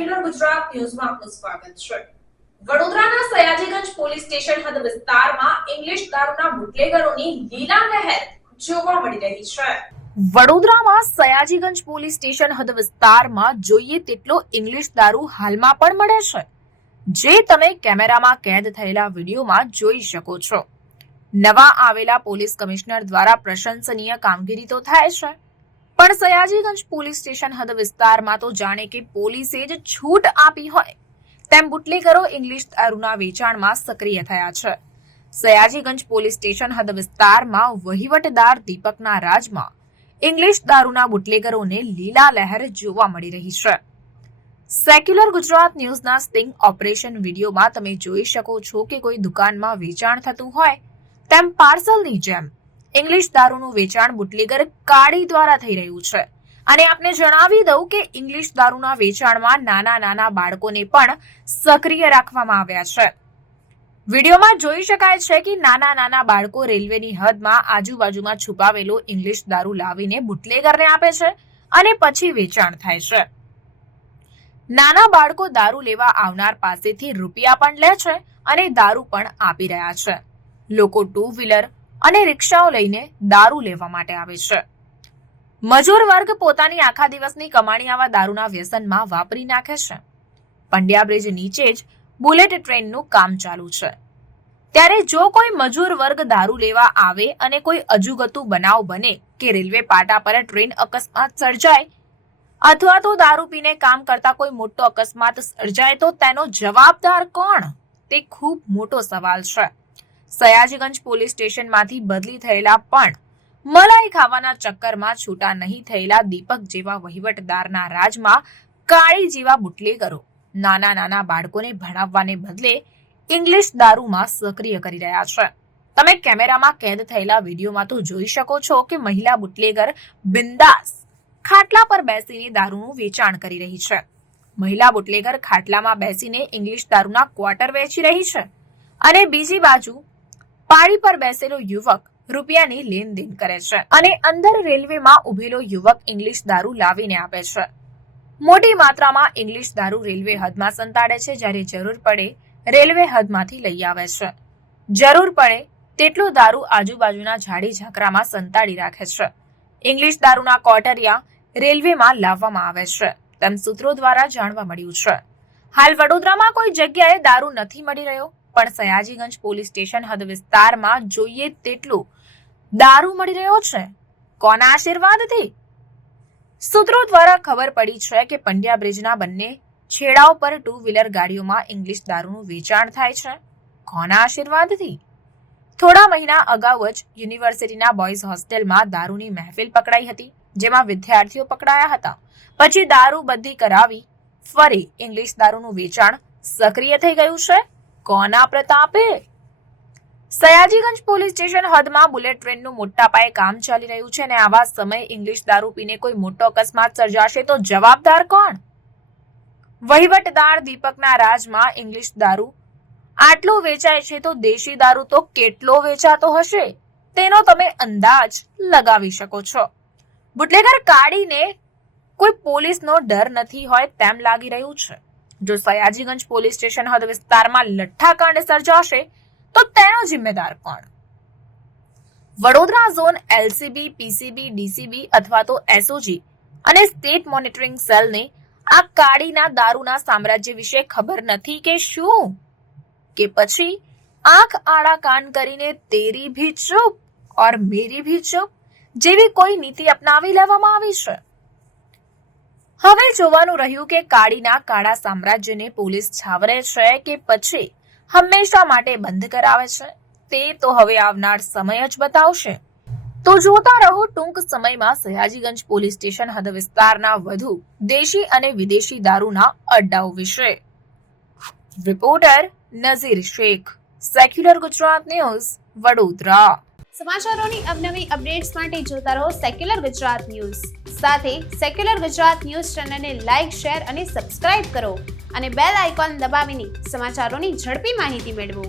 Secular Gujarat ન્યૂઝમાં આપનું સ્વાગત છે। વડોદરાના સયાજીગંજ પોલીસ સ્ટેશન હદ વિસ્તારમાં ઇંગ્લિશ દારૂના બુટલેગરોની લીલા લહેર જોવા મળી રહી છે। વડોદરામાં સયાજીગંજ પોલીસ સ્ટેશન હદ વિસ્તારમાં જોઈએ તેટલો ઇંગ્લિશ દારૂ હાલમાં પણ મળે છે, જે તમે કેમેરામાં કેદ થયેલા વિડીયોમાં જોઈ શકો છો। નવા આવેલા પોલીસ કમિશનર દ્વારા પ્રશંસનીય કામગીરી તો થાય છે, પણ સયાજીગંજ પોલીસ સ્ટેશન હદ વિસ્તારમાં તો જાણે કે પોલીસે જ છૂટ આપી હોય તેમ બુટલેગરો ઇંગ્લિશ દારૂના વેચાણમાં સક્રિય થયા છે। સયાજીગંજ પોલીસ સ્ટેશન હદ વિસ્તારમાં વહીવટદાર દીપકના રાજમાં ઇંગ્લિશ દારૂના બુટલેગરોને લીલા લહેર જોવા મળી રહી છે। સેક્યુલર ગુજરાત ન્યૂઝના સ્ટિંગ ઓપરેશન વિડીયોમાં તમે જોઈ શકો છો કે કોઈ દુકાનમાં વેચાણ થતું હોય તેમ પાર્સલની જેમ ઇંગ્લિશ દારૂનું વેચાણ બુટલેગર કાળી દ્વારા થઈ રહ્યું છે। અને આપને જણાવી દઉં કે ઇંગ્લિશ દારૂના વેચાણમાં નાના બાળકોને પણ સક્રિય રાખવામાં આવ્યા છે। વિડીયોમાં જોઈ શકાય છે કે નાના બાળકો રેલવેની હદમાં આજુબાજુમાં છુપાવેલો ઇંગ્લિશ દારૂ લાવીને બુટલેગરને આપે છે અને પછી વેચાણ થાય છે। નાના બાળકો દારૂ લેવા આવનાર પાસેથી રૂપિયા પણ લે છે અને દારૂ પણ આપી રહ્યા છે। લોકો 2 વ્હીલર અને રિક્ષાઓ લઈને દારૂ લેવા માટે આવે છે। મજૂર વર્ગ પોતાની આખા દિવસની કમાણી આવા દારૂના વ્યસનમાં વાપરી નાખે છે। પંડ્યા બ્રિજ નીચે જ બુલેટ ટ્રેનનું કામ ચાલુ છે, ત્યારે જો કોઈ મજૂર વર્ગ દારૂ લેવા આવે અને કોઈ અજુગતું બનાવ બને કે રેલવે પાટા પર ટ્રેન અકસ્માત સર્જાય અથવા તો દારૂ પીને કામ કરતા કોઈ મોટો અકસ્માત સર્જાય તો તેનો જવાબદાર કોણ? તે ખૂબ મોટો સવાલ છે। સયાજીગંજ પોલીસ સ્ટેશનમાંથી બદલી થયેલા પણ મલાઈ ખાવાના ચક્કરમાં છૂટા નહીં થયેલા દીપક જેવા વહીવટદારના રાજમાં કાળી જેવા બુટલેગરો નાના બાળકોને ભણાવવાને બદલે ઇંગ્લિશ દારૂમાં સક્રિય કરી રહ્યા છે। તમે કેમેરામાં કેદ થયેલા વિડીયોમાં તો જોઈ શકો છો કે મહિલા બુટલેગર બિંદાસ ખાટલા પર બેસીને દારૂનું વેચાણ કરી રહી છે। મહિલા બુટલેગર ખાટલામાં બેસીને ઇંગ્લિશ દારૂના ક્વાર્ટર વેચી રહી છે અને બીજી બાજુ પાળી પર બેસેલો યુવક રૂપિયાની લેનદેન કરે છે અને અંદર રેલવેમાં ઉભેલો યુવક ઇંગ્લિશ દારૂ લાવીને આપે છે। મોટી માત્રામાં ઇંગ્લિશ દારૂ રેલવે હદમાં સંતાડે છે, જ્યારે જરૂર પડે રેલવે હદમાંથી લઈ આવે છે। જરૂર પડે તેટલો દારૂ આજુબાજુના ઝાડી ઝાકરામાં સંતાડી રાખે છે। ઇંગ્લિશ દારૂના કોટરિયા રેલવેમાં લાવવામાં આવે છે તેમ સૂત્રો દ્વારા જાણવા મળ્યું છે। હાલ વડોદરામાં કોઈ જગ્યાએ દારૂ નથી મળી રહ્યો, પણ સયાજીગંજ પોલીસ સ્ટેશન હદ વિસ્તારમાં જોઈએ તેટલું દારૂ મળી રહ્યો છે। કોના આશીર્વાદથી? સૂત્રો દ્વારા ખબર પડી છે કે પંડ્યા બ્રિજના બંને છેડાઓ પર 2 વ્હીલર ગાડીઓમાં ઇંગ્લિશ દારૂનું વેચાણ થાય છે। કોના આશીર્વાદથી? થોડા મહિના અગાઉ જ યુનિવર્સિટીના બોયઝ હોસ્ટેલમાં દારૂની મહેફિલ પકડાઈ હતી, જેમાં વિદ્યાર્થીઓ પકડાયા હતા। પછી દારૂ બંધી કરાવી ફરી ઇંગ્લિશ દારૂનું વેચાણ સક્રિય થઈ ગયું છે। કોના પ્રતાપે? સયાજીગંજ પોલીસ સ્ટેશન હદમાં બુલેટ ટ્રેનનું મોટા પાયે કામ ચાલી રહ્યું છે અને આવા સમયે ઇંગ્લિશ દારૂ પીને કોઈ મોટો અકસ્માત સર્જાશે તો જવાબદાર કોણ? વહીવટદાર દીપકના રાજમાં ઇંગ્લિશ દારૂ આટલો વેચાય છે તો દેશી દારૂ તો કેટલો વેચાતો હશે તેનો તમે અંદાજ લગાવી શકો છો। બુટલેગર કાઢીને કોઈ પોલીસનો ડર નથી હોય તેમ લાગી રહ્યું છે। જો સયાજીગંજ પોલીસ સ્ટેશન હદ વિસ્તારમાં લઠ્ઠાકાંડ સર્જાશે તો તેનો જિમ્મેદાર કોણ? Vadodara zone LCB, PCB, DCB અથવા તો એસઓજી અને સ્ટેટ મોનિટરિંગ સેલને આ કાળીના દારૂના સામ્રાજ્ય વિશે ખબર નથી કે શું? કે પછી આંખ આડા કાન કરીને તેરી ભી ચૂપ ઓર મેરી ભી ચૂપ જેવી કોઈ નીતિ અપનાવી લેવામાં આવી છે? હવે જોવાનું રહ્યું કે કાળીના કાળા સામ્રાજ્યને પોલીસ છાવરે છે કે પછી હંમેશા માટે બંધ કરાવે છે, તે તો હવે આવનાર સમય જ બતાવશે। તો જોતા રહો ટૂંક સમયમાં સયાજીગંજ પોલીસ સ્ટેશન હદ વિસ્તારના વધુ દેશી અને વિદેશી દારૂના અડ્ડાઓ વિશે। Reporter Nazir Shaikh, secular Gujarat news, Vadodara. સમાચારોની અવનવી અપડેટ્સ માટે જોતા રહો સેક્યુલર ગુજરાત ન્યૂઝ। સાથે સેક્યુલર ગુજરાત ન્યૂઝ ચેનલને લાઇક, શેર અને સબસ્ક્રાઇબ કરો અને બેલ આઇકોન દબાવીને સમાચારોની ઝડપી માહિતી મેળવો।